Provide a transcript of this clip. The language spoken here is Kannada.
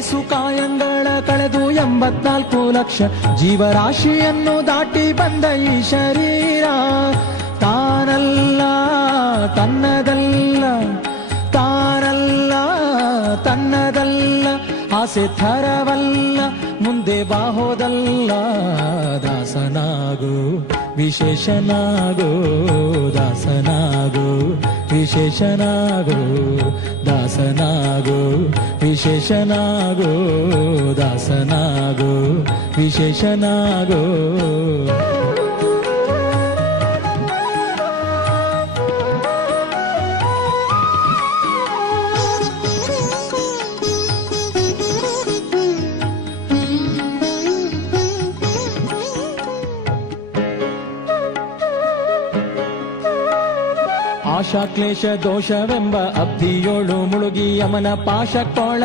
ಏಸುಕಾಯಂಗಳ ಕಳೆದು 84 ಲಕ್ಷ ಜೀವರಾಶಿಯನ್ನು ದಾಟಿ ಬಂದ ಈ ಶರೀರ ತಾನಲ್ಲ ತನ್ನದಲ್ಲ, ತಾನಲ್ಲ ತನ್ನದಲ್ಲ, ಆಸೆ ಥರವಲ್ಲ, ಮುಂದೆ ಬಾಹೋದಲ್ಲ. ದಾಸನಾಗು ವಿಶೇಷನಾಗು, ದಾಸನಾಗು ವಿಶೇಷನಾಗು, ದಾಸನಾಗು ವಿಶೇಷನಾಗು, ದಾಸನಾಗು ವಿಶೇಷನಾಗು. ಆಶಾ ಕ್ಲೇಶ ದೋಷವೆಂಬ ಅಬ್ಧಿಯೋಳು ಮುಳುಗಿ ಯಮನ ಪಾಶಕ್ಕೊಳ